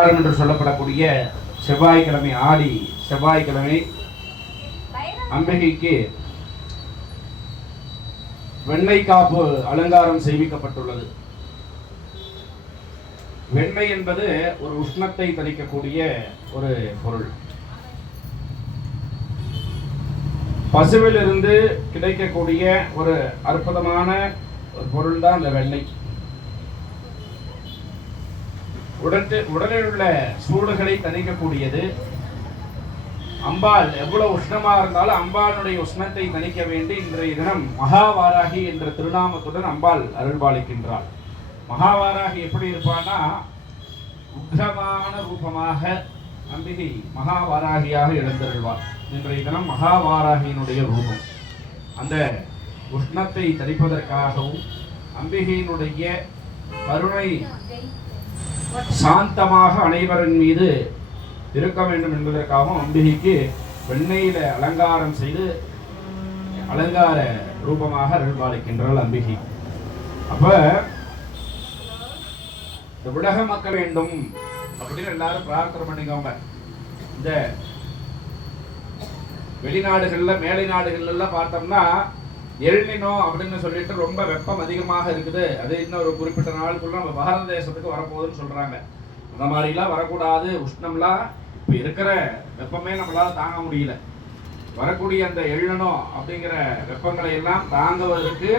அலங்காரம் என்று சொல்லப்படக்கூடிய செவ்வாய்க்கிழமை, ஆடி செவ்வாய்க்கிழமை அம்பிகைக்கு வெண்ணெய் காப்பு அலங்காரம் செய்விக்கப்பட்டுள்ளது. வெண்ணெய் என்பது ஒரு உஷ்ணத்தை தணிக்கக்கூடிய ஒரு பொருள். பசுவிலிருந்து கிடைக்கக்கூடிய ஒரு அற்புதமான ஒரு பொருள் தான் இந்த வெண்ணெய். உடலில் உள்ள சூடுகளை தணிக்கக்கூடியது. அம்பாள் எவ்வளவு உஷ்ணமா இருந்தாலும் அம்பாளுடைய உஷ்ணத்தை தணிக்க வேண்டி இன்றைய தினம் மகாவாராகி என்ற திருநாமத்துடன் அம்பாள் அருள்பாலிக்கின்றாள். மகாவாராகி எப்படி இருப்பான்னா, உக்ரமான ரூபமாக அம்பிகை மகாவாராகியாக எழுந்தருள்வாள். இன்றைய தினம் மகாவாராகியினுடைய ரூபம். அந்த உஷ்ணத்தை தணிப்பதற்காகவும் அம்பிகையினுடைய கருணை சாந்தமாக அனைவரின் மீது இருக்க வேண்டும் என்பதற்காகவும் அம்பிகைக்கு வெண்ணெயில அலங்காரம் செய்து அலங்கார ரூபமாக அருள்பாலிக்கின்றாள் அம்பிகை. அப்ப இந்த உலக மக்கள் வேண்டும் அப்படின்னு எல்லாரும் பிரார்த்தனை பண்ணிக்கோங்க. இந்த வெளிநாடுகள்ல மேலை நாடுகள்ல பார்த்தோம்னா எல்னினோ அப்படின்னு சொல்லிட்டு ரொம்ப வெப்பம் அதிகமாக இருக்குது, அது இன்னும் ஒரு குறிப்பிட்ட நாளுக்குள்ள நம்ம பாரத தேசத்துக்கு வரப்போகுதுன்னு சொல்றாங்க. அந்த மாதிரிலாம் வரக்கூடாது. உஷ்ணம்லாம் இப்போ இருக்கிற வெப்பமே நம்மளால தாங்க முடியல. வரக்கூடிய அந்த எல்னினோ அப்படிங்கிற வெப்பங்களை எல்லாம் தாங்குவதற்கு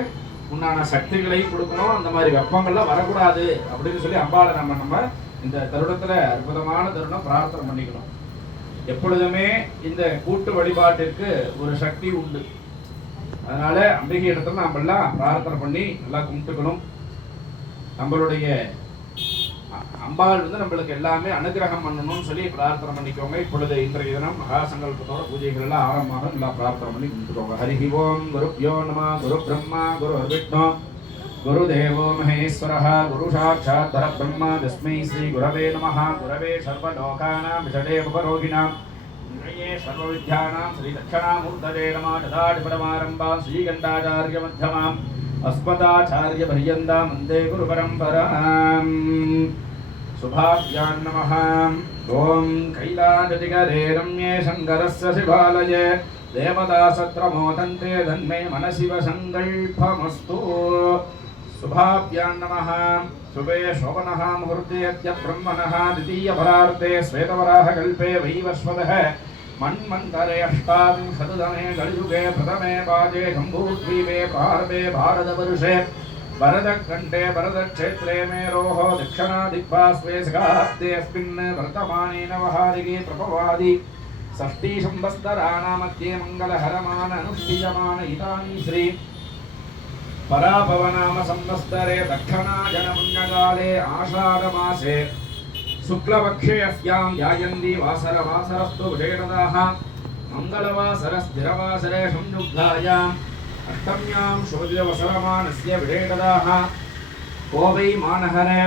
உண்டான சக்திகளையும் கொடுக்கணும். அந்த மாதிரி வெப்பங்கள்லாம் வரக்கூடாது அப்படின்னு சொல்லி அம்பாளை நம்ம இந்த தருணத்துல அற்புதமான தருணம் பிரார்த்தனை பண்ணிக்கணும். எப்பொழுதுமே இந்த கூட்டு வழிபாட்டிற்கு ஒரு சக்தி உண்டு. அதனால அம்பிகை இடத்துல நம்ம எல்லாம் பிரார்த்தனை பண்ணி நல்லா கும்பிட்டுக்கணும். நம்மளுடைய அம்பாள் நம்மளுக்கு எல்லாமே அனுகிரகம் பண்ணணும்னு சொல்லி பிரார்த்தனை பண்ணிக்கோங்க. இப்பொழுது இன்றைய தினம் மகாசங்கல்பத்தோட பூஜைகள் எல்லாம் ஆரம்பமாக நல்லா பிரார்த்தனை பண்ணி கும்பிட்டுக்கோங்க. ஹரி ஓம் குருப்யோ நம. குரு பிரம்மா குரு விஷ்ணு குரு தேவோ மகேஸ்வரः குரு சாட்சாத் பரபிரம்ம தஸ்மை ஸ்ரீ குரவே நமः. குரவே சர்வலோகானாம் விஷடே உபரோகிணாம் सर्वविद्यानां श्री दक्षिणामूर्तये नमः. तदादिपरमारम्भां श्रीकण्ठाचार्य मध्यमाम् अस्मदाचार्य पर्यन्तां वन्दे गुरुपरम्पराम्. शुभाभ्यां नमः. ॐ कैलासशिखरे रम्ये शङ्करस्य शिवालये देवदासत्र मोदन्ते धन्मे मनसिव सङ्कल्पमस्तु. शुभाभ्यां नमः. शुभे शोभनः मुहूर्ते अद्य ब्रह्मणः द्वितीयपरार्थे श्वेतवराहकल्पे वैवस्वतः मन्वन्तरे अष्टाविंशततमे कलियुगे प्रथमे पादे जम्बूद्वीपे प्रारम्भे भारतवर्षे भरतखण्डे भरतक्षेत्रे मेरोः दक्षिणादिक्पार्श्वे सखाब्देऽस्मिन् वर्तमाने नवहारिके प्रभवादि षष्ठीसंवत्सराणामध्ये मङ्गलहरमान अनुष्ठीयमान इदानीं श्री पराभवनाम संवत्सरे दक्षिणायनपुण्यकाले आषाढमासे शुक्लपक्षे अस्यां ध्यायन्ति वासरस्तु विषेणदाः मङ्गलवासरस्थिरवासरे संयुक्तायाम् अष्टम्यां शोधितवसरमानस्य विषेणदाः कोवै मानहरे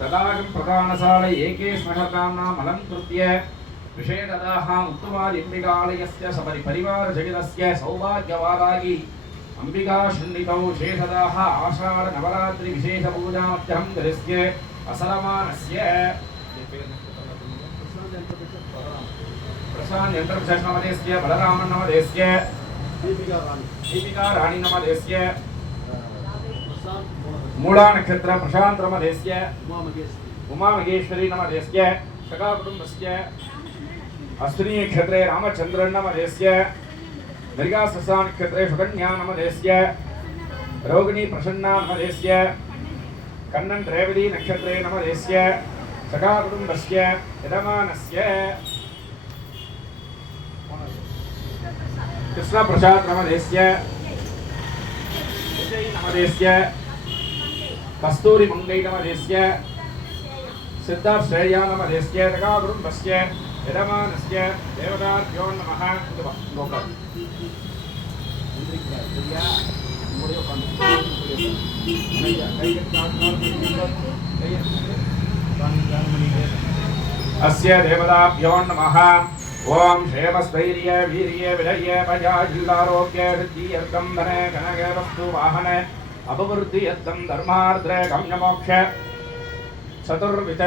तदागं प्रधानशाले एके स्मशतानाम् अलङ्कृत्य विषेणदाः उत्तमादिम्बिकालयस्य सपरिवारजगितस्य सौभाग्यवारागी अंबिका शून्यतौ शेषदाः आषाढ़ नवरात्रि विशेष पूजा मध्यम करिष्ये असरमानस्य प्रशांत यंत्रप्रशेष नमदेस्य बलरामन नमदेस्य दीपिका रानी नमदेस्य मूला नक्षत्र प्रशांत नमदेस्य उमा महेश्वरी नमदेस्य सखा कुटुंबस्य अश्विनी नक्षत्रे रामचंद्रन नमदेस्य मृगा ससा नक्षत्रे सुकन्या नमदेस्य रोगिणी प्रसन्ना नमदेस्य कन्नन रेवती नक्षत्रे नमदेस्य सखा कुटुंबस्य यजमानस्य कृष्ण प्रसाद नमदेस्य विजय नमदेस्य कस्तूरी मंगई नमदेस्य सिद्धार्थ श्रेया नमदेस्य सखा कुटुंबस्य यजमानस्य देवताभ्यो नमः. अस्य देवताभ्यो नमः. ओम क्षेमस्थैर्य वीर्य विजय पयाजिल्लारोग्य सिद्धियर्थं धने कनके वस्तु वाहने अपवृद्धियर्थं धर्मार्थे गम्यमोक्ष चतुर्विध